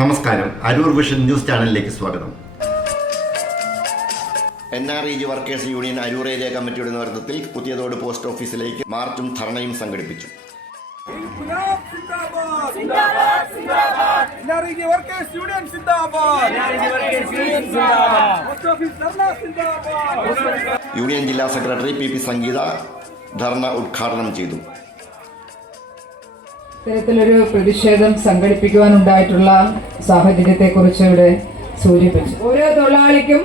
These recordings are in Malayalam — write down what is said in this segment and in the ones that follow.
നമസ്കാരം, അരൂർ വിഷൻ ന്യൂസ് ചാനലിലേക്ക് സ്വാഗതം. NREG workers union Aroor area കമ്മിറ്റിയുടെ നേതൃത്വത്തിൽ പുതിയതോട് പോസ്റ്റ് ഓഫീസിലേക്ക് മാർച്ചും ധർണയും സംഘടിപ്പിച്ചു. യൂണിയൻ ജില്ലാ സെക്രട്ടറി PP സംഗീത ധർണ ഉദ്ഘാടനം ചെയ്തു. ഇത്തരത്തിലൊരു പ്രതിഷേധം സംഘടിപ്പിക്കുവാനുണ്ടായിട്ടുള്ള സാഹചര്യത്തെക്കുറിച്ച് ഇവിടെ സൂചിപ്പിച്ചു. ഓരോ തൊഴിലാളിക്കും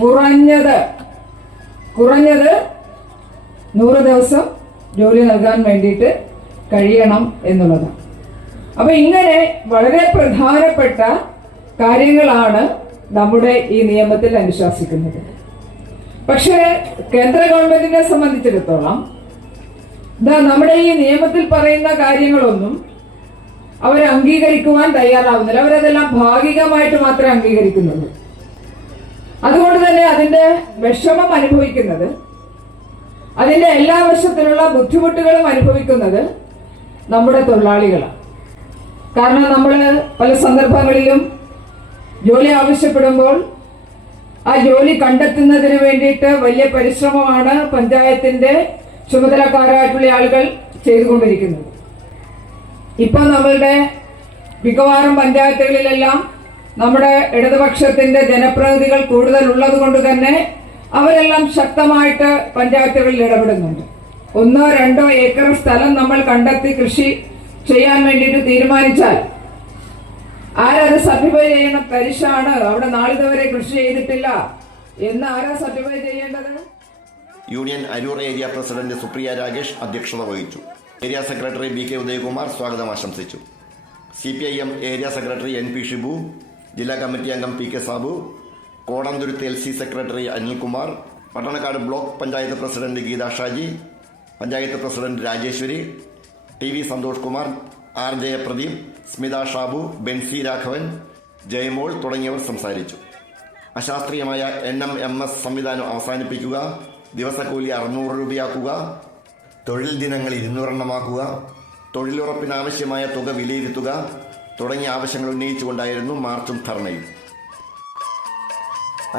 കുറഞ്ഞത് 100 ദിവസം ജോലി നൽകാൻ വേണ്ടിയിട്ട് കഴിയണം എന്നുള്ളതാണ്. അപ്പൊ ഇങ്ങനെ വളരെ പ്രധാനപ്പെട്ട കാര്യങ്ങളാണ് നമ്മുടെ ഈ നിയമത്തിൽ അനുശാസിക്കുന്നത്. പക്ഷേ കേന്ദ്ര ഗവൺമെന്റിനെ സംബന്ധിച്ചിടത്തോളം നമ്മുടെ ഈ നിയമത്തിൽ പറയുന്ന കാര്യങ്ങളൊന്നും അവർ അംഗീകരിക്കുവാൻ തയ്യാറാവുന്നില്ല. അവരതെല്ലാം ഭാഗികമായിട്ട് മാത്രമേ അംഗീകരിക്കുന്നുള്ളൂ. അതുകൊണ്ട് തന്നെ അതിന്റെ വിഷമം അനുഭവിക്കുന്നത്, അതിന്റെ എല്ലാ വശത്തിലുള്ള ബുദ്ധിമുട്ടുകളും അനുഭവിക്കുന്നത് നമ്മുടെ തൊഴിലാളികളാണ്. കാരണം നമ്മൾ പല സന്ദർഭങ്ങളിലും ജോലി ആവശ്യപ്പെടുമ്പോൾ ആ ജോലി കണ്ടെത്തുന്നതിന് വേണ്ടിയിട്ട് വലിയ പരിശ്രമമാണ് പഞ്ചായത്തിന്റെ ചുമതലക്കാരായിട്ടുള്ള ആളുകൾ ചെയ്തുകൊണ്ടിരിക്കുന്നത്. ഇപ്പൊ നമ്മളുടെ മിക്കവാറും പഞ്ചായത്തുകളിലെല്ലാം നമ്മുടെ ഇടതുപക്ഷത്തിന്റെ ജനപ്രതിനിധികൾ കൂടുതൽ ഉള്ളത് കൊണ്ട് തന്നെ അവരെല്ലാം ശക്തമായിട്ട് പഞ്ചായത്തുകളിൽ ഇടപെടുന്നുണ്ട്. 1-2 ഏക്കർ സ്ഥലം നമ്മൾ കണ്ടെത്തി കൃഷി ചെയ്യാൻ വേണ്ടിയിട്ട് തീരുമാനിച്ചാൽ ആരത് സർട്ടിഫൈ ചെയ്യണം? തരിശാണ്, അവിടെ നാളിതുവരെ കൃഷി ചെയ്തിട്ടില്ല എന്ന് ആരാ സർട്ടിഫൈ ചെയ്യേണ്ടത്? Union Aroor area president Supriya Ragesh അധ്യക്ഷത വഹിച്ചു. ഏരിയ സെക്രട്ടറി BK ഉദയകുമാർ സ്വാഗതം ആശംസിച്ചു. CPIM area secretary NP Shibu, ജില്ലാ കമ്മിറ്റി അംഗം PK Sabu, Kodanthuruthu LC secretary Anilkumar, Pattanakkad block panchayat president Geetha Shaji, panchayat president Rajeshwari, TV Santhosh Kumar, R Jayapradeep, Smitha Shabu, Benzy Raghavan, Jayamol തുടങ്ങിയവർ സംസാരിച്ചു. അശാസ്ത്രീയമായ NMMS സംവിധാനം അവസാനിപ്പിക്കുക, ദിവസക്കൂലി 600 രൂപയാക്കുക, തൊഴിൽ ദിനങ്ങൾ 200 എണ്ണമാക്കുക, തൊഴിലുറപ്പിനാവശ്യമായ തുക വിലയിരുത്തുക തുടങ്ങിയ ആവശ്യങ്ങൾ ഉന്നയിച്ചുകൊണ്ടായിരുന്നു മാർച്ചും ധർണയും.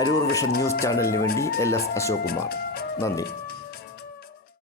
അരൂർ വിഷൻ ന്യൂസ് ചാനലിന് വേണ്ടി LS അശോക് കുമാർ. നന്ദി.